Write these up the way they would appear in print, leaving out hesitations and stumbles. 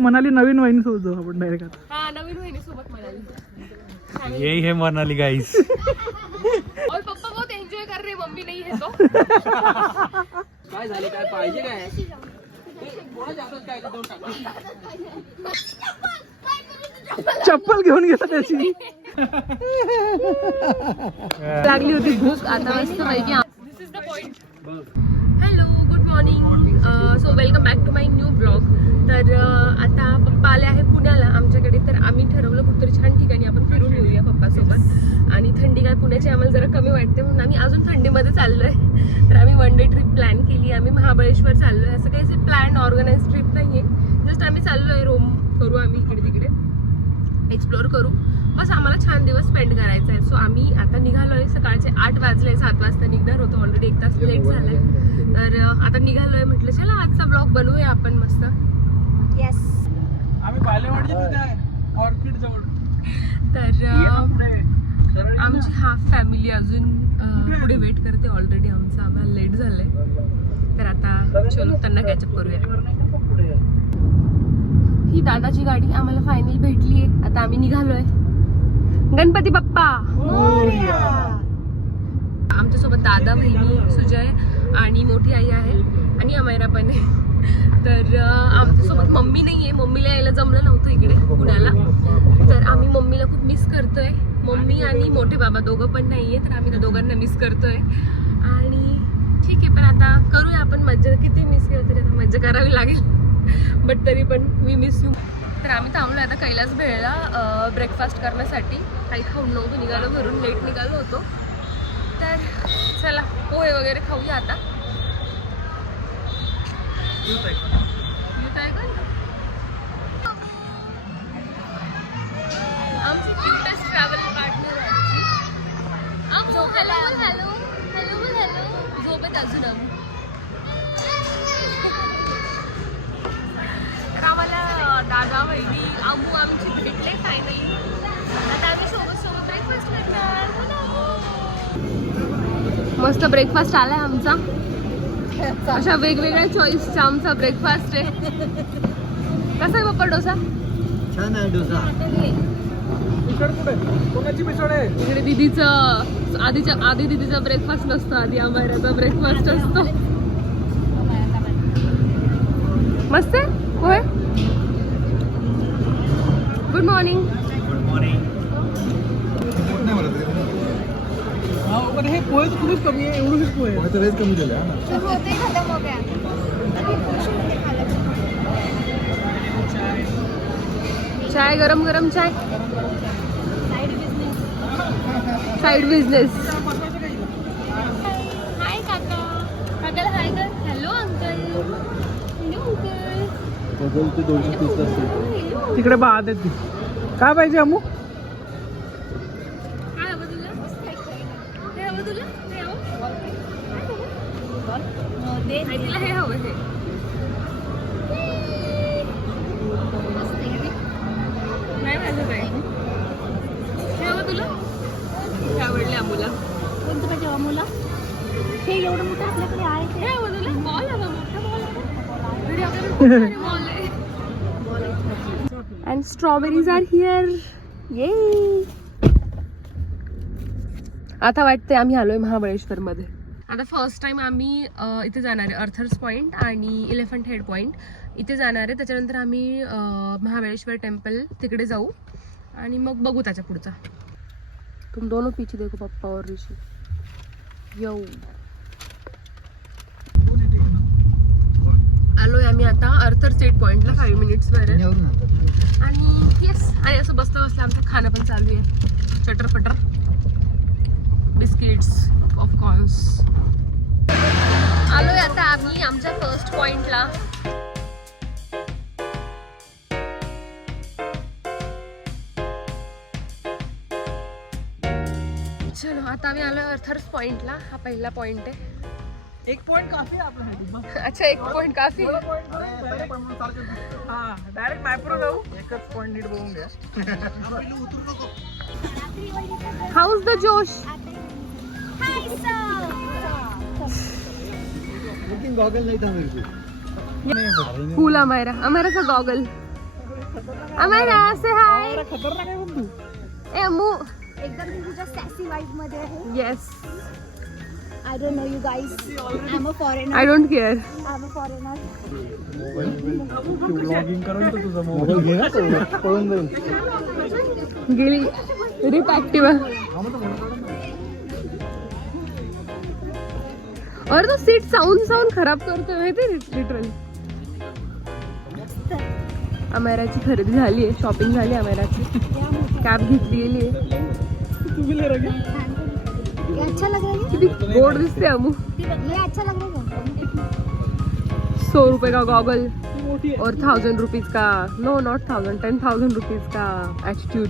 मनाली नवीन वाहिनी सोबत जाऊ आपण डायरेक्ट आता. हा नवीन वहिनी सोबत मनाली. यही है मनाली गाइस. और पप्पा बहुत एंजॉय कर रहे, मम्मी नहीं है तो. काय झाले, काय पाहिजे काय? चप्पल घेऊन गेला त्याची. लागली होती भूक आता मस्त पैकी. This is the point. Hello good morning. So welcome back to my new blog. तर आता पप्पा आले आहे पुण्याला आमच्याकडे. तर आम्ही ठरवलं कुठेतरी छान ठिकाणी आपण फिरून येऊया पप्पासोबत. आणि थंडी काय पुण्याची आम्हाला जरा कमी वाटते म्हणून आम्ही अजून थंडीमध्ये चाललो आहे. तर आम्ही वन डे ट्रिप प्लॅन केली. आम्ही महाबळेश्वर चाललो आहे. असं काही प्लॅन ऑर्गनाइज ट्रिप नाही आहे. जस्ट आम्ही चाललो आहे. रोम करू आम्ही इकडे तिकडे एक्सप्लोअर करू. बस आम्हाला छान दिवस स्पेंड करायचा आहे. सो आम्ही आता निघालो आहे. सकाळचे 8 वाजले. 7 वाजता निघणार होतो. ऑलरेडी 1 तास लेट झालाय. तर आता निघालो आहे. म्हटलं चला आजचा ब्लॉग बनवूया आपण मस्त. येस आम्ही बालेवाडीच्या तिथे आहे, ऑर्किड जवळ. तर आमची हाफ फॅमिली अजून पुढे वेट करते. ऑलरेडी आम्हाला लेट झालंय. तर आता चलो त्यांना कॅचअप करूया. ही दादाची गाडी आम्हाला फायनल भेटली आहे. आता आम्ही निघालोय. गणपती बाप्पा. आमच्यासोबत दादा, बहिणी, सुजय आणि मोठी आई आहे आणि अमैरा पण आहे. तर आमच्यासोबत मम्मी नाही आहे. मम्मीला यायला जमलं नव्हतं इकडे पुण्याला. तर आम्ही मम्मीला खूप मिस करतोय. मम्मी आणि मोठे बाबा दोघं पण नाही आहे. तर आम्ही त्या दोघांना मिस करतोय. आणि ठीक आहे पण आता करूया आपण मज्जा. किती मिस केलं तरी आता मज्जा करावी लागेल. बट तरी पण वी मिस यू. तर आम्ही थांबलो आता कैलास भेळला ब्रेकफास्ट करण्यासाठी. काही खाऊन नव्हतं निघालो घरून. लेट निघालो होतो. तर चला पोहे वगैरे खाऊया आता. आमची क्यूटेस्ट ट्रॅव्हल पार्टनर आहे. हॅलो हॅलो हॅलो हॅलो झोपेत अजून आम्ही. तर आम्हाला दादा, वहिनी, आमू आमची भेटले फायनली. आता आम्ही सोबत ब्रेकफास्ट करणार. मस्त ब्रेकफास्ट आलाय आमचा. अशा वेगवेगळ्या चॉईसचा आमचा ब्रेकफास्ट आहे. कसा आहे पप्पा डोसा? छान आहे डोसा. कोणाची मिसळ आहे? इकडे दीदीचं आधी दीदीचा ब्रेकफास्ट नसतो. आधी आम्हाला ब्रेकफास्ट असतो. मस्त आहे होय. Good morning. Good morning. पण हे पोहे तर खूपच कमी आहे. एवढंच पोहे तर रेट कमी दिले. चाय गरम गरम चाय. Side business. हाय काका. काकाला हाय कर. Hello uncle. Hello uncle. 230 असते तिकडे बाद आहेत ती. काय पाहिजे अमू? काय हवं तुला? हे हवं तुला? हे हवं? तिला हे हवं. हे नाही माझं काय. हे हवं तुला? हे आवडले अमूला. कोणतं पाहिजे अमूला? हे एवढं मोठं आपल्याकडे आहे. हे हवं तुला? बॉल हवा. मोठा बॉल हवा. घरी आपल्याकडे खूप सारे बॉल आहे. And strawberries are here. ये आता वाटतंय आम्ही आलोय महाबळेश्वर मध्ये. आता फर्स्ट टाइम आम्ही इथे जाणार आहे. अर्थर्स पॉइंट आणि एलिफंट हेड पॉइंट इथे जाणार आहे. त्याच्यानंतर आम्ही महाबळेश्वर टेम्पल तिकडे जाऊ आणि मग बघू त्याच्या पुढचा. तुम दोनों पीछे देखो पप्पा और ऋषी. यो आलोय आम्ही आता अर्थर सेट पॉइंटला 5 मिनिट्स वर. आणि येस आणि असं बसलं बसलं आमचं खाणं पण चालू आहे. चटरपटर बिस्किट्स, पॉपकॉर्न्स. आलोय आता आम्ही आमच्या फर्स्ट पॉइंटला. चलो आता आम्ही आलोय अर्थर्स पॉइंटला. हा पहिला पॉइंट आहे. 1 पॉइंट काफी आहे आपल्यासाठी. अच्छा 1 पॉइंट काफी. हा डायरेक्ट नागपूर जाऊ. एकच पॉइंट नीट बघून घ्या. हाऊस द जोश. लेकिन गॉगल नहीं था मेरे को. फुल अमायरा. अमायराचा गॉगल. अमायरा से हाय. खतरनाक आहे पण तू. ए अम्मू. एकदम तुझ्या सॅसी वाईब मध्ये आहे. Yes. I don't know you guys. I am a foreigner. I don't care. I am a foreigner. Blogging करून तर तुझा मोबाईल घे ना पळून जाईल. गेली रिप ऍक्टिवा. और तो सीट साऊंड खराब करतोय माहिती लिटरली. अमेराची खरेदी झाली आहे. शॉपिंग झाली अमेराची. कॅब घेतली आहे. तू भी ले रहा है. ये अच्छा लग रहा है. किती गोड दिसते अमू. ये अच्छा लग रहा है. 100 रुपए का गॉगल मोठी आहे. और 1000 रुपीज का, नो नॉट 1000, 10,000 रुपीज का एटीट्यूड.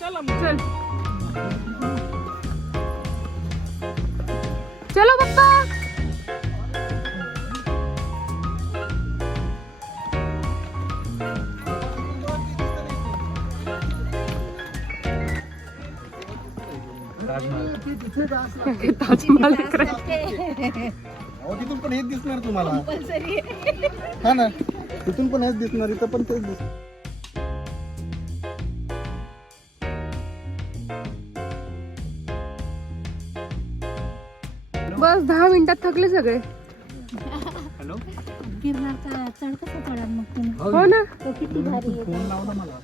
चल अम्मा. चल चलो पप्पा. ताजमहल तिथून पण हेच दिसणार तुम्हाला. हा ना, तिथून पण हेच दिसणार. इथं पण तेच दिसणार. बस 10 मिनिटात थकले सगळे. गिरनारचा चढ कसा चढाल मग तुम्ही. हो ना. तो किती भारी आहे. फोन लाव ना मला.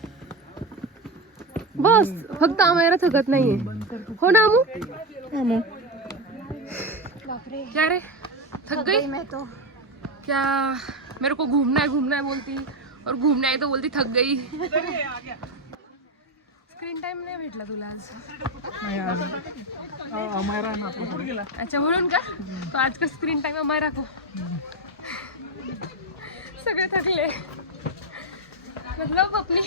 बस फक्त आम्हाला थकत नाहीये. हो ना अमू. बापरे. क्या रे थक गई. मैं तो क्या मेरे को घूमना है बोलती और घूमना है तो बोलती थक गई. स्क्रीन टाइम नाही भेटला तुला आज. नाही आज अमायरा आहे ना आपला गेला. अच्छा म्हणून का. तो आज का स्क्रीन टाइम अमायरा को. सगळे थकले. मतलब अपनी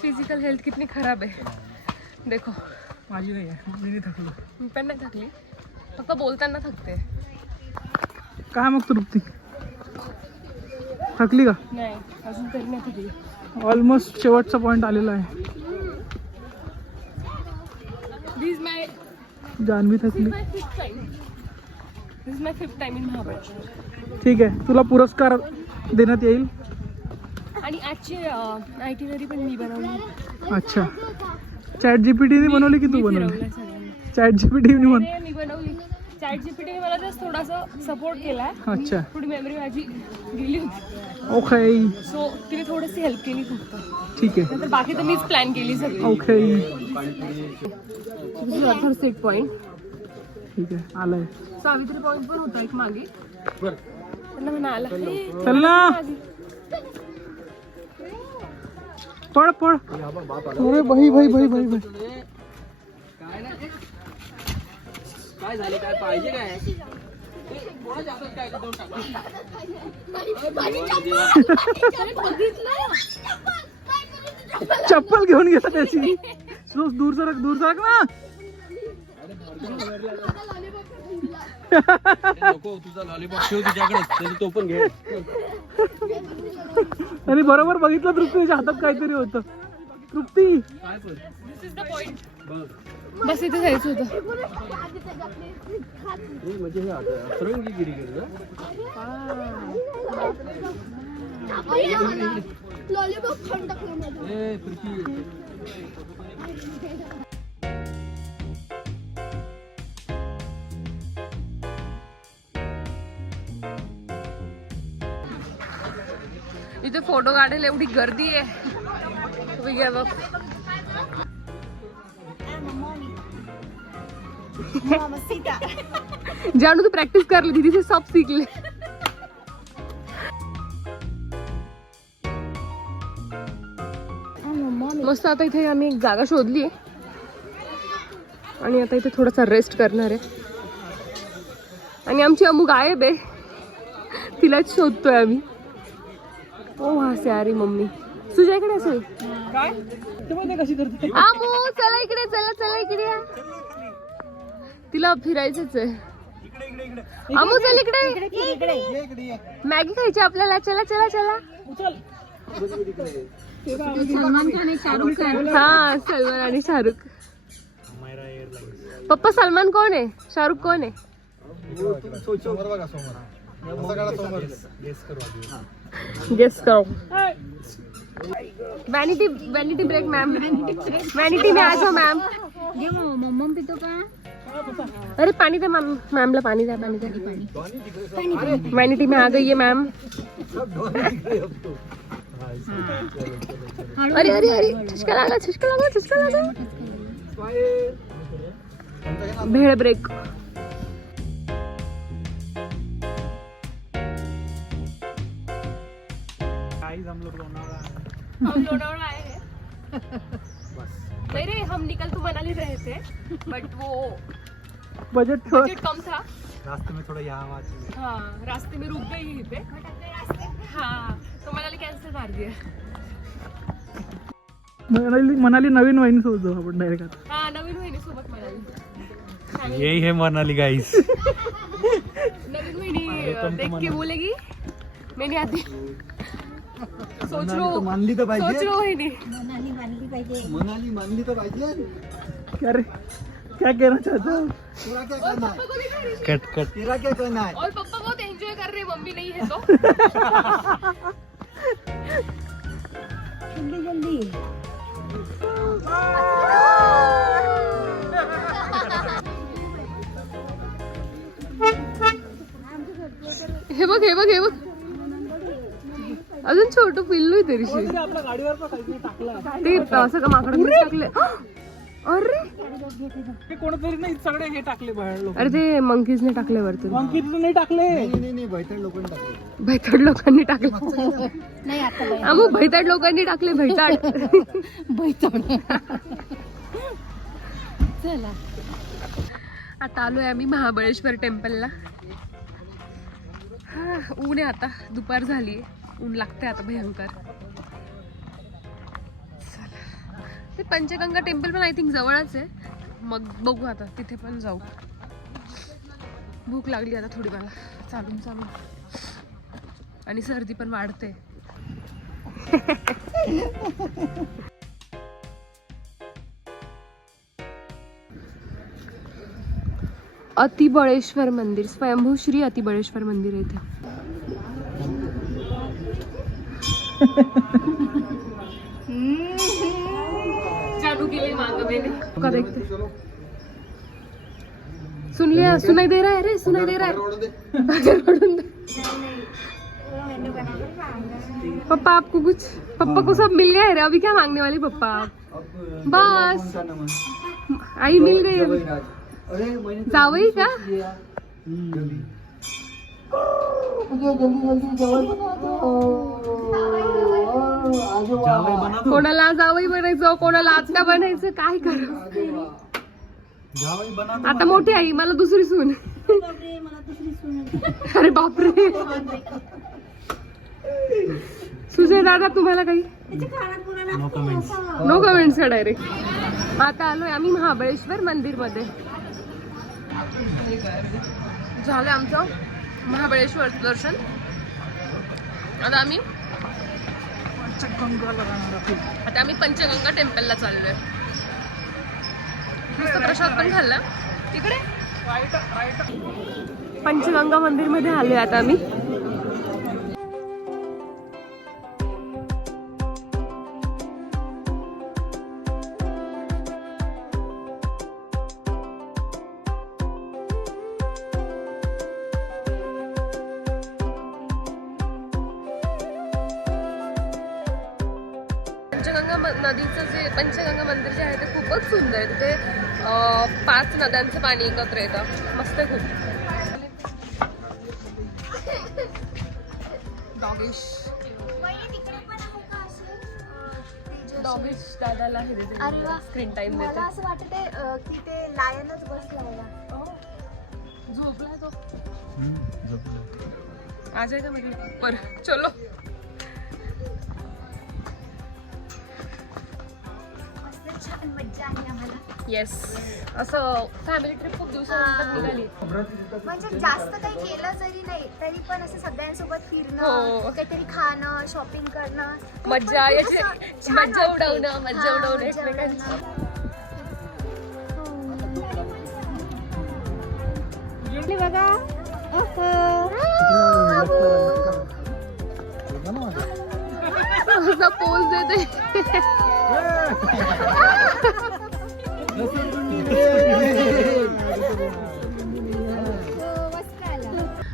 फिजिकल हेल्थ कितनी खराब है देखो. माझी नाही आहे. मी नाही थकलो. मी पण नाही थकली. फक्त बोलताना थकते. काय मग तृप्ती थकली का. नाही अजून तरी नाही थकली. ऑलमोस्ट शेवटचा पॉइंट आलेला आहे. दिस माय जान्हवी थकली. दिस माय फिफ्थ टाइम इन महाबळेश्वर. ठीक आहे, तुला पुरस्कार देण्यात येईल. आणि आजची आयटिनरी पण मी बनवली. अच्छा, चॅट जीपीटीने बनवली की तू बनवली. फिरवलंय सगळ्यांना. चॅट जीपीटीने बनवली. नाही, मी बनवली. चॅट जीपीटीने मला जस्ट थोडासा सपोर्ट केलाय. अच्छा. थोडी मेमरी माझी गेली होती. ओके. सो तिने थोडीशी हेल्प केली फक्त. ठीक आहे. नंतर बाकी तर मीच प्लॅन केली सगळी. ओके. Set point. ठीक आहे, आलाय. सावित्री पॉइंट पण होता एक मागे. त्यांना म्हणा आला. चल ना, पळ पळ. अरे भाई भाई भाई भाई भाई. काय झाले, काय पाहिजे काय. चप्पल घेऊन गेला त्याची. दूर सरक ना. नको, तुझा लॉलीपॉप ठेव तुझ्याकडे. तो पण घे. आणि बरोबर बघितलं तृप्तीच्या हातात काहीतरी होतं. तृप्ती बस इथे जायचं होतं. म्हणजे हे अतरंगीगिरी केली लॉलीपॉप खाऊन टाकलं माझं. ए प्रीती. इथे फोटो काढायला एवढी गर्दी आहे. जानू तू प्रैक्टिस कर ली. दीदी से सब सीख ले. मस्त. आता इथे आम्ही एक जागा शोधली आहे आणि आता इथे थोडासा रेस्ट करणार आहे. आणि आमची अमू गायब आहे. तिलाच शोधतोय आम्ही. ओ वहां से आ रही मम्मी. तुझ्या इकडे असेल काय ते माहिती कशी करते. आमू चला इकडे. चला इकडे या. तिला फिरायचंच आहे. आमू चल इकडे. मॅगी खायची आपल्याला. चला. सलमान खान आणि शाहरुख खान. हा सलमान आणि शाहरुख. पप्पा सलमान कोण आहे, शाहरुख कोण आहे? समोर बघा, समोर. असं काढा, समोर. गेस करो. Vanity break ma'am. वैनिटी में आ जाओ मैम. ये मम्मा पितो का? अरे पानी दे मैम, मैमला पानी द्या. वैनिटी में आ गई है मैम. अरे अरे अरे छिचका लगा. भेड़ ब्रेक. हम लोनावला आए हैं. नहीं रे, हम निकल तो मनाली रहे थे, बट वो बजट कम था. रास्ते में थोड़ा यहाँ वहाँ हाँ, रास्ते में रुक गई यहीं पे. हाँ, तो मनाली कैंसिल मार दिया. मनाली नवीन वाहिनी सोबत जाऊ आपण डायरेक्ट आता. हाँ, नवीन वहिनी सोबत मनाली. यही है मनाली गाइस. नवीन वहिनी देख के बोलेगी मैं नहीं आती. सोच लो मानली तर पाहिजे. सोच लो वहिनी. मनाली मानली पाहिजे. मनाली मानली तर पाहिजे. क्या रे, क्या कहना चाहता हूँ? तेरा क्या और करना पापा को दिखा रही है? कट तेरा क्या करना है? और पापा बहुत एंजॉय कर रहे हैं, मम्मी नहीं है तो. जल्दी हे बघ. अजून छोटं पिल्लू आहे तरीशी. आपल्या गाडीवर पण काहीतरी टाकलं. ते असं का माकडं टाकले. अरे ते कोणतरी नाही, सगळे हे टाकले बाहेर लोक. अरे ते मंकीजने टाकले वरती. अंकितने नाही टाकले. नाही बैठक लोकांनी टाकले. भैताड लोकांनी टाकले. नाही आता अमुक भैताड लोकांनी टाकले. भैताड. चला आता आलोय आम्ही महाबळेश्वर टेम्पलला. हा, ऊन आहे आता, दुपार झालीये, ऊन लागते आता भयंकर. चला, ते पंचगंगा टेम्पल पण आय थिंक जवळच आहे. मग बघू आता, तिथे पण जाऊ. भूक लागली आता थोडी मला चालून. आणि सर्दी पण वाढते. अतिबळेश्वर मंदिर, स्वयंभू श्री अतिबळेश्वर मंदिर आहे इथे. चालू केले मांग मैंने का देखते. सुन लिया, सुनाई दे रहा है रे, सुनाई दे रहा है. पप्पा आपको कुछ, पप्पा को सब मिल गया है रे. अभी क्या मांगने वाली पप्पा आप? बस आई मिल गई अभी. जावई का कोणाला जावई बनायचं, कोणाला आत्या बनायचं, काय कर. आता मोठी आई, मला दुसरी सून. अरे बापरे. सुजय दादा तुम्हाला काही? नो कमेंट्स का डायरेक्ट. आता आलोय आम्ही महाबळेश्वर मंदिर मध्ये. झालं आमचं महाबळेश्वर दर्शन. आता आम्ही पंचगंगा टेम्पलला चाललोय. मस्त प्रसाद पण खाल्ला तिकडे. पंचगंगा मंदिर मध्ये आलोय आता आम्ही. नदीचं जे पंचगंगा मंदिर जे आहे ते खूपच सुंदर आहे. तिथे 5 नद्यांचं पाणी एकत्र येतं. मस्त आहे खूप. डॉगिश दादाला हे देते, स्क्रीन टाइम देते. मला असं वाटते की ते लायनच बसलाय. झोपला तो. आ जाएगा मेरे ऊपर. चलो. छान मज्जा आली आम्हाला. येस, असं फॅमिली ट्रिप खूप दिवसानंतर निघाली. म्हणजे जास्त काही केलं जरी नाही तरी पण असं सगळ्यांसोबत फिरणं, हो. काहीतरी खाणं, शॉपिंग करणं, मज्जा पण याची, असं छान मज्जा वाटतं. उडवणं हा, मज्जा एकमेकांची. उडवणं. हे बघा असा पोज देते.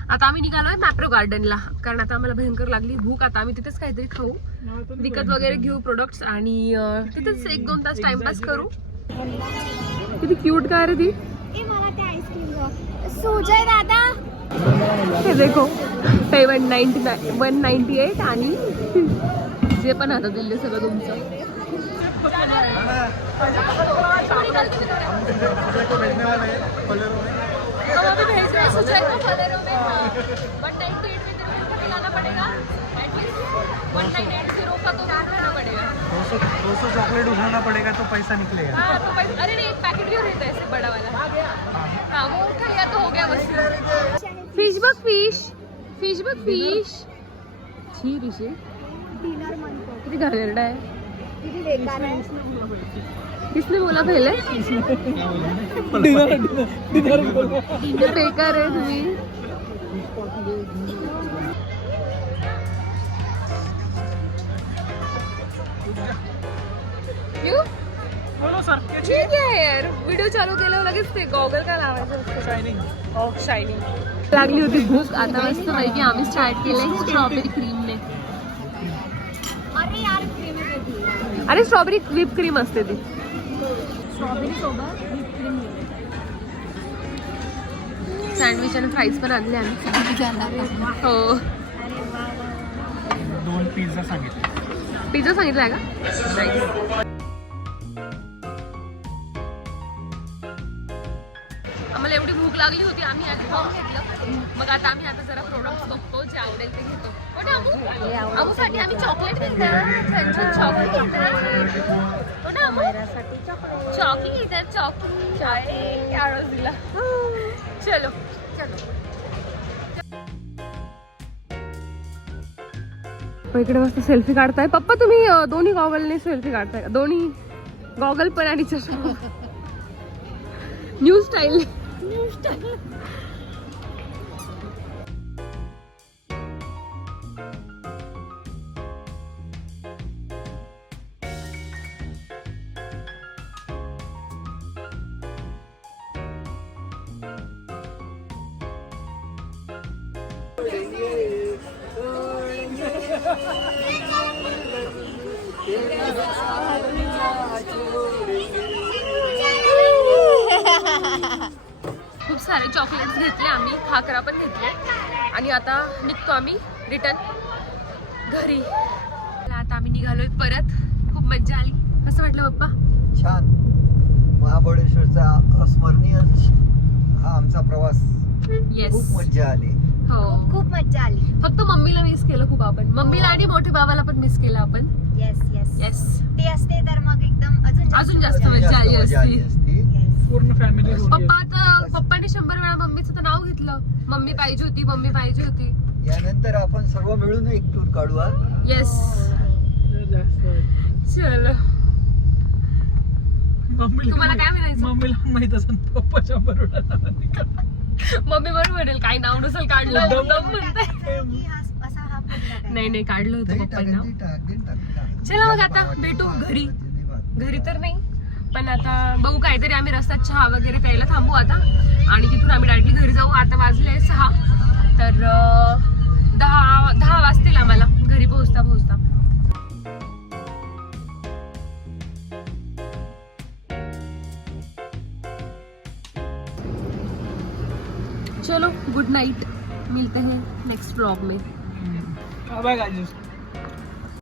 आता आम्ही निघालोय मॅप्रो गार्डनला, कारण आता आम्हाला भयंकर लागली भूक. आता आम्ही तिथेच काहीतरी खाऊ, विकत वगैरे घेऊ प्रोडक्ट्स आणि तिथेच 1-2 तास टाइमपास करू. किती क्यूट कार आहे ती. सुजय दादा हे देखो ते 198 आणि जे पण आता दिले सगळं तुमचं. चॉकलेट उठाना पड़ेगा तो पैसा निकलेगा. अरे नहीं, एक पैकेट भी रहता है ऐसे बड़ा वाला. हाँ वो उठा लिया तो हो गया बस. फिश बग फिश. छी ऋषि किती घाणेरडा आहे. किसने बोला पहले डिनर बेकार आहे तुम्ही. क्यों? ठीक आहे यार, व्हिडिओ चालू केल्यावर लगेच ते गॉगल का लावायचं असतं. शायनिंग लागली होती भूक. आता मस्त पैकी आम्ही स्टार्ट केलंय स्ट्रॉबेरी क्रीमने. अरे यार क्रीम आहे. अरे स्ट्रॉबेरी व्हिप क्रीम असते ती. स्ट्रॉबेरी सोबत व्हिप क्रीम. सँडविच आणि फ्राईज पण आणले आम्ही. हो 2 पिझ्झा सांगितले. पिझ्झा सांगितलाय का? आम्हाला एवढी भूक लागली होती, आम्ही आधी खाऊन घेतलं. मग आता आम्ही जरा प्रोडक्ट बघतो, जे आवडेल ते घेतो. अबूसाठी आम्ही चॉकलेट घेतलं. चॉकलेट दिला. चलो इकडे मस्त सेल्फी काढताय. पप्पा तुम्ही दोन्ही गॉगलने सेल्फी काढताय का? दोन्ही गॉगल पण आणि चष्मा. New style. खूप सारे चॉकलेट्स घेतले आम्ही, खाकरा पण घेतले आणि आता निघतो आम्ही रिटर्न घरी. आता आम्ही निघालोय परत. खूप मज्जा आली. कसं वाटलं पप्पा? छान. महाबळेश्वरचा अस्मरणीय हा आमचा प्रवास. येस, खूप मज्जा आली. हो खूप मज्जा आली. फक्त मम्मीला मिस केलं खूप आपण. मम्मीला आणि मोठ्या भावाला पण मिस केलं आपण. येस येस येस, ते असते तर मग एकदम अजून जास्त मज्जा आली असती. पूर्ण फॅमिली. पप्पा तर पप्पाने 100 वेळा मम्मीचं तर नाव घेतलं. मम्मी पाहिजे होती, मम्मी पाहिजे होती. यानंतर आपण सर्व मिळून एक टूर काढू. येस चलो. तुम्हाला काय म्हणायचं? मम्मीला माहित असेल पप्पा 100 वेळा. मम्मी बरोबर म्हणेल काही नाव नसेल काढलं मुद्दाम म्हणताय. असा हा फुटला काय. नाही काढलं होतं पप्पांना. चला मग आता भेटू घरी. घरी तर नाही पण आता बघू काहीतरी. आम्ही रस्त्यात चहा वगैरे प्यायला थांबू आता आणि तिथून आम्ही डायरेक्टली घरी जाऊ. आता वाजले 6 तर 10 वाजतील आम्हाला घरी पोहोचता. चलो गुड नाइट, मिलते हैं नेक्स्ट व्लॉग में. Bye guys.